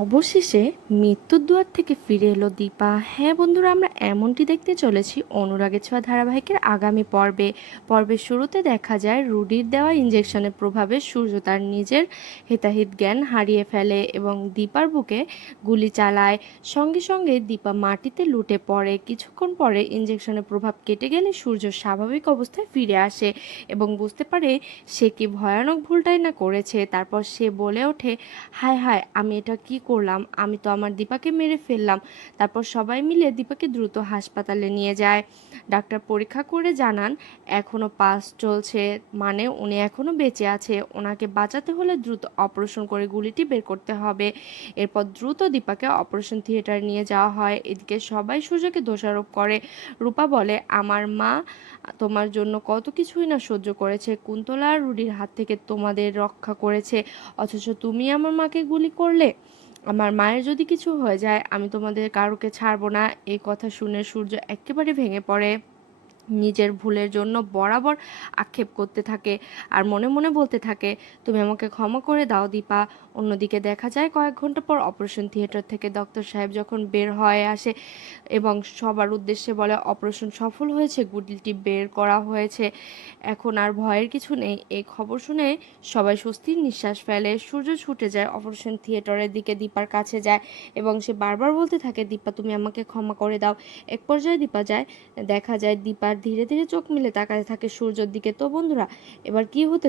অবশেষে মৃত্যুর দুয়ার থেকে ফিরে এলো দীপা। হ্যাঁ বন্ধুরা, আমরা এমনটি দেখতে চলেছি অনুরাগের ছোঁয়া ধারাবাহিকের আগামী পর্বের শুরুতে দেখা যায় রুডির দেওয়া ইঞ্জেকশনের প্রভাবে সূর্য তার নিজের হিতাহিত জ্ঞান হারিয়ে ফেলে এবং দীপার বুকে গুলি চালায়। সঙ্গে সঙ্গে দীপা মাটিতে লুটে পড়ে। কিছুক্ষণ পরে ইঞ্জেকশনের প্রভাব কেটে গেলে সূর্য স্বাভাবিক অবস্থায় ফিরে আসে এবং বুঝতে পারে সে কি ভয়ানক ভুলটাই না করেছে। তারপর সে বলে ওঠে, হায় হায়, আমি এটা কি করলাম? আমি তো আমার দীপাকে মেরে ফেললাম। তারপর সবাই মিলে দীপাকে দ্রুত হাসপাতালে নিয়ে যায়। ডাক্তার পরীক্ষা করে জানান এখনো পাস চলছে, মানে উনি এখনো বেঁচে আছে। ওনাকে বাঁচাতে হলে দ্রুত অপারেশন করে গুলিটি বের করতে হবে। এরপর দ্রুত দীপাকে অপারেশন থিয়েটারে নিয়ে যাওয়া হয়। এদিকে সবাই সূর্যকে দোষারোপ করে। রূপা বলে, আমার মা তোমার জন্য কত কিছুই না সহ্য করেছে, কুন্তলা আর রুডির হাত থেকে তোমাদের রক্ষা করেছে, অথচ তুমি আমার মাকে গুলি করলে। আমার মায়ের যদি কিছু হয়ে যায় আমি তোমাদের কারোকে ছাড়বো না। এই কথা শুনে সূর্য একেবারে ভেঙে পড়ে। নিজের ভুলের জন্য বরাবর আক্ষেপ করতে থাকে আর মনে মনে বলতে থাকে, তুমি আমাকে ক্ষমা করে দাও দীপা। অন্যদিকে দেখা যায় কয়েক ঘন্টা পর অপারেশন থিয়েটার থেকে ডক্টর সাহেব যখন বের হয়ে আসে এবং সবার উদ্দেশ্যে বলে অপারেশন সফল হয়েছে, গুলিটি বের করা হয়েছে, এখন আর ভয়ের কিছু নেই। এই খবর শুনে সবাই স্বস্তির নিঃশ্বাস ফেলে। সূর্য ছুটে যায় অপারেশন থিয়েটারের দিকে, দীপার কাছে যায় এবং সে বারবার বলতে থাকে, দীপা তুমি আমাকে ক্ষমা করে দাও। এক পর্যায়ে দীপা যায়, দেখা যায় দীপার ধীরে ধীরে চোখ মেলে তাকাতে থাকে সূর্যের দিকে। তো বন্ধুরা, এবার কি হতে